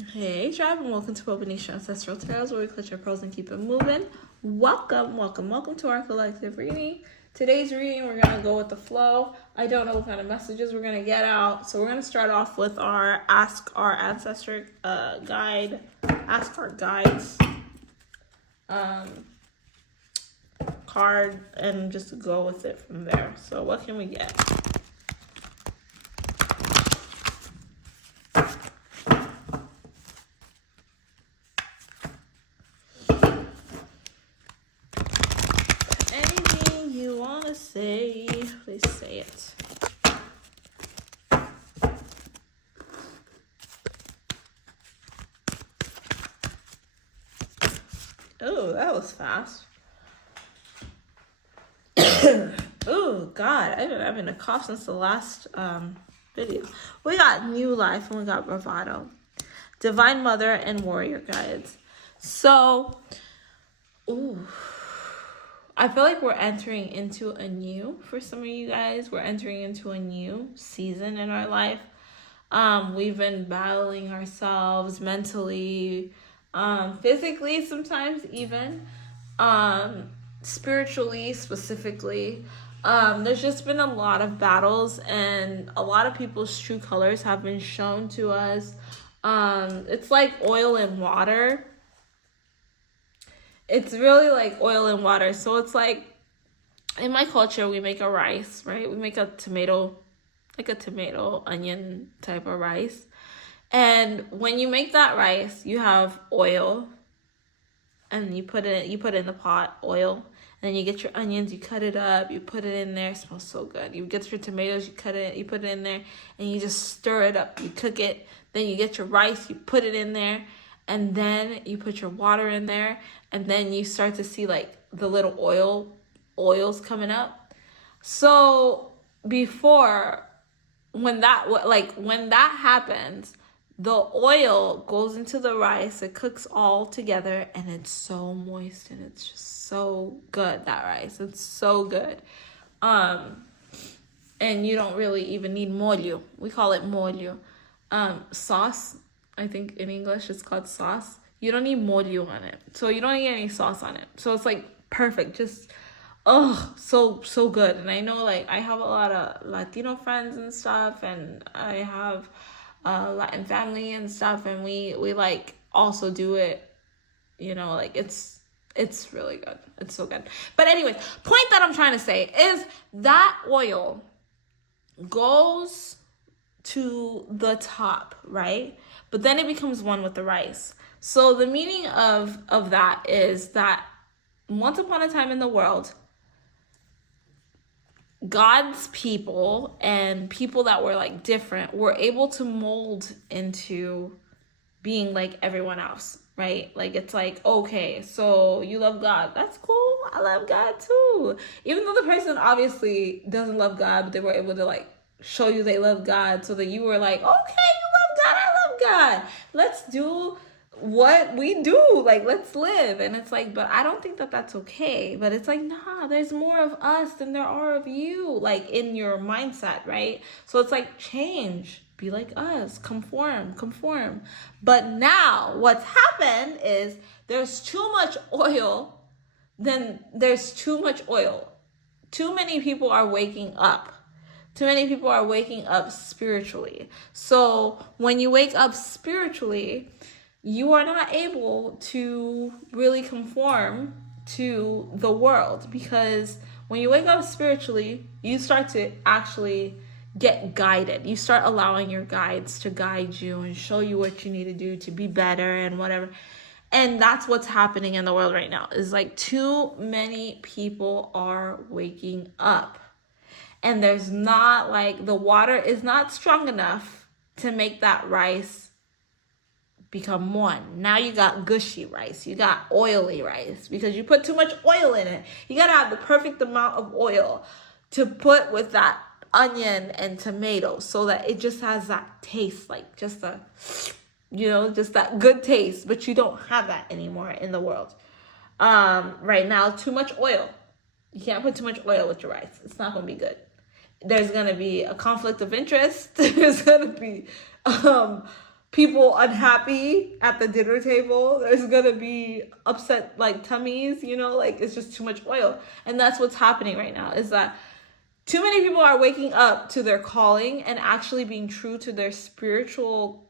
Hey, tribe, and welcome to Bobo-Nesha Ancestral Tales, where we clutch our pearls and keep it moving. Welcome to our collective reading. Today's reading, we're going to go with the flow. I don't know what kind of messages we're going to get out, so we're going to start off with our Ask Our Ancestor guide, Ask Our Guides card, and just go with it from there. So what can we get? Anything you want to say, please say it. Oh, that was fast. Oh, God. I've been having a cough since the last video. We got New Life and we got Bravado. Divine Mother and Warrior Guides. So, I feel like we're entering into a new, for some of you guys, we're entering into a new season in our life. We've been battling ourselves mentally, physically sometimes even, spiritually specifically. There's just been a lot of battles and a lot of people's true colors have been shown to us. It's like oil and water. It's really like oil and water. So it's like, in my culture, we make a rice, right? We make a tomato, like a tomato onion type of rice. And when you make that rice, you have oil, and you put it in the pot, oil. And then you get your onions, you cut it up, you put it in there. It smells so good. You get your tomatoes, you cut it, you put it in there, and you just stir it up. You cook it. Then you get your rice, you put it in there, and then you put your water in there, and then you start to see like the little oils coming up. So before, when that happens, the oil goes into the rice, it cooks all together, and it's so moist and it's just so good, that rice. It's so good. And you don't really even need molho. We call it molho. Sauce, I think in English it's called sauce. You don't need molho on it. So you don't need any sauce on it. So it's like perfect. Just so good. And I know like I have a lot of Latino friends and stuff, and I have Latin family and stuff, and we like also do it, like it's really good. It's so good. But anyways, point that I'm trying to say is that oil goes to the top, right? But then it becomes one with the rice. So the meaning of that is that once upon a time in the world, God's people and people that were like different were able to mold into being like everyone else, right? Like it's like, okay, so you love God. That's cool. I love God too. Even though the person obviously doesn't love God, but they were able to like show you they love God, so that you were like, okay, you love God, I love God. Let's do what we do, like let's live. And it's like, but I don't think that that's okay. But it's like, nah, there's more of us than there are of you, like in your mindset, right? So it's like, change, be like us, conform. But now what's happened is there's too much oil. Too many people are waking up. Too many people are waking up spiritually. So when you wake up spiritually, you are not able to really conform to the world, because when you wake up spiritually, you start to actually get guided. You start allowing your guides to guide you and show you what you need to do to be better and whatever. And that's what's happening in the world right now, is like too many people are waking up. And there's not like, the water is not strong enough to make that rice become one. Now you got gushy rice. You got oily rice because you put too much oil in it. You got to have the perfect amount of oil to put with that onion and tomato so that it just has that taste, like just just that good taste. But you don't have that anymore in the world. Right now, too much oil. You can't put too much oil with your rice. It's not going to be good. There's going to be a conflict of interest. There's going to be people unhappy at the dinner table. There's gonna be upset like tummies, you know, like it's just too much oil. And that's what's happening right now, is that too many people are waking up to their calling and actually being true to their spiritual,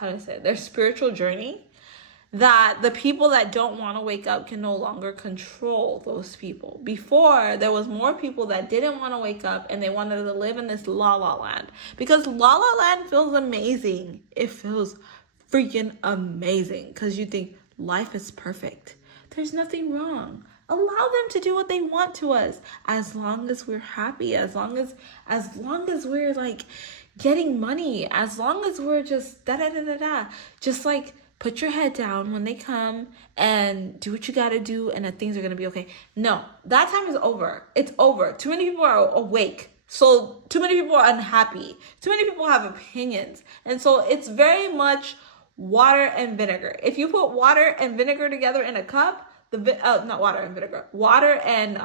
their spiritual journey, that the people that don't want to wake up can no longer control those people. Before, there was more people that didn't want to wake up and they wanted to live in this la la land, because la la land feels amazing. It feels freaking amazing because you think life is perfect. There's nothing wrong. Allow them to do what they want to us, as long as we're happy, as long as we're like getting money, as long as we're just just like put your head down when they come and do what you gotta do, and that things are gonna be okay. No, that time is over. It's over. Too many people are awake. So too many people are unhappy. Too many people have opinions. And so it's very much water and vinegar. If you put water and vinegar together in a cup, not water and vinegar, water and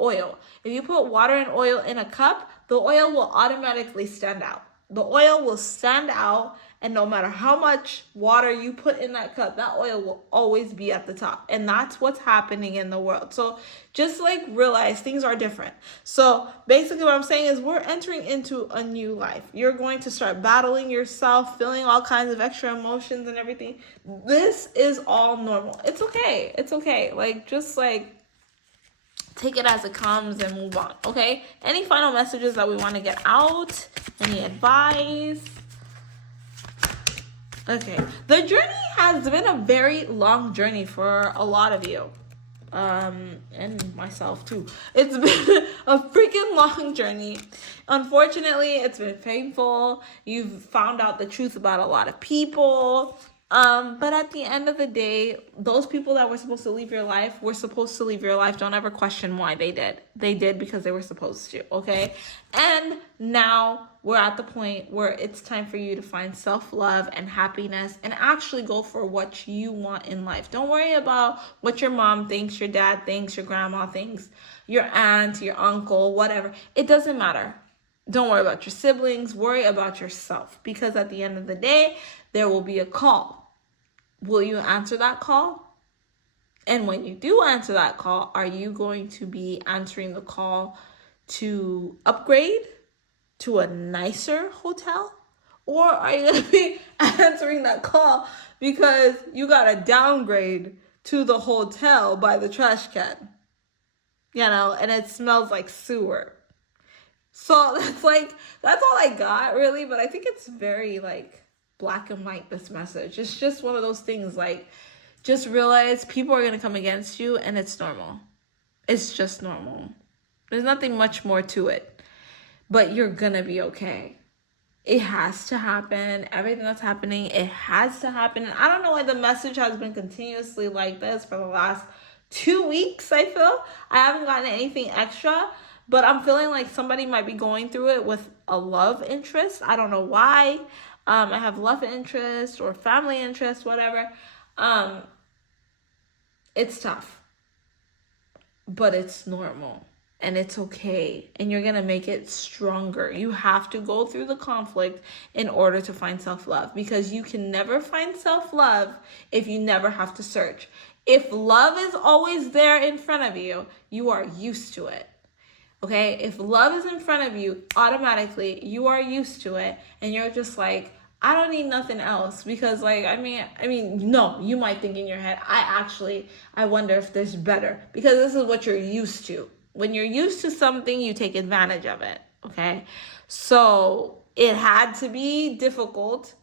oil. If you put water and oil in a cup, the oil will automatically stand out. The oil will stand out, and no matter how much water you put in that cup, that oil will always be at the top. And that's what's happening in the world. So just like realize things are different. So basically what I'm saying is we're entering into a new life. You're going to start battling yourself, feeling all kinds of extra emotions and everything. This is all normal. It's okay. It's okay. Like, just like take it as it comes and move on. Okay? Any final messages that we want to get out? Any advice? Okay, the journey has been a very long journey for a lot of you, and myself too. It's been a freaking long journey. Unfortunately, it's been painful. You've found out the truth about a lot of people. But at the end of the day, those people that were supposed to leave your life were supposed to leave your life. Don't ever question why they did. They did because they were supposed to, okay? And now we're at the point where it's time for you to find self-love and happiness and actually go for what you want in life. Don't worry about what your mom thinks, your dad thinks, your grandma thinks, your aunt, your uncle, whatever. It doesn't matter. Don't worry about your siblings. Worry about yourself, because at the end of the day, there will be a call. Will you answer that call? And when you do answer that call, are you going to be answering the call to upgrade to a nicer hotel? Or are you going to be answering that call because you got to downgrade to the hotel by the trash can? You know, and it smells like sewer. So that's all I got, really. But I think it's very black and white, this message. It's just one of those things, just realize people are going to come against you, and it's normal. It's just normal. There's nothing much more to it, but you're going to be okay. It has to happen. Everything that's happening, it has to happen. And I don't know why the message has been continuously like this for the last 2 weeks, I feel. I haven't gotten anything extra, but I'm feeling like somebody might be going through it with a love interest. I don't know why. I have love interest or family interest, whatever. It's tough, but it's normal and it's okay. And you're going to make it stronger. You have to go through the conflict in order to find self-love, because you can never find self-love if you never have to search. If love is always there in front of you, you are used to it. Okay, if love is in front of you, automatically you are used to it, and you're just like, I don't need nothing else, because I mean, no, you might think in your head, I wonder if there's better, because this is what you're used to. When you're used to something, you take advantage of it. Okay, so it had to be difficult,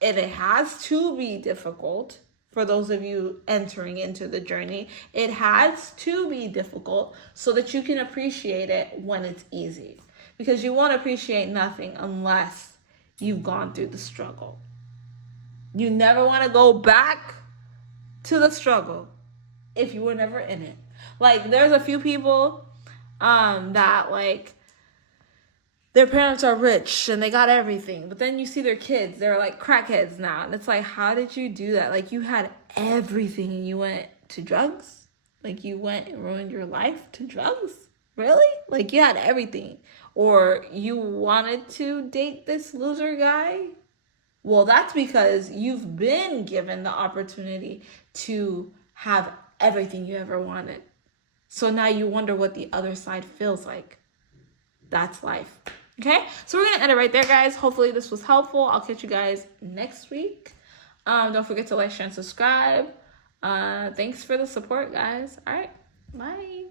and it has to be difficult. For those of you entering into the journey, it has to be difficult so that you can appreciate it when it's easy. Because you won't appreciate nothing unless you've gone through the struggle. You never want to go back to the struggle if you were never in it. There's a few people that their parents are rich and they got everything, but then you see their kids, they're crackheads now. And it's how did you do that? You had everything and you went to drugs? You went and ruined your life to drugs? Really? Like you had everything. Or you wanted to date this loser guy? Well, that's because you've been given the opportunity to have everything you ever wanted. So now you wonder what the other side feels like. That's life. Okay? So we're going to end it right there, guys. Hopefully this was helpful. I'll catch you guys next week. Don't forget to like, share, and subscribe. Thanks for the support, guys. All right. Bye.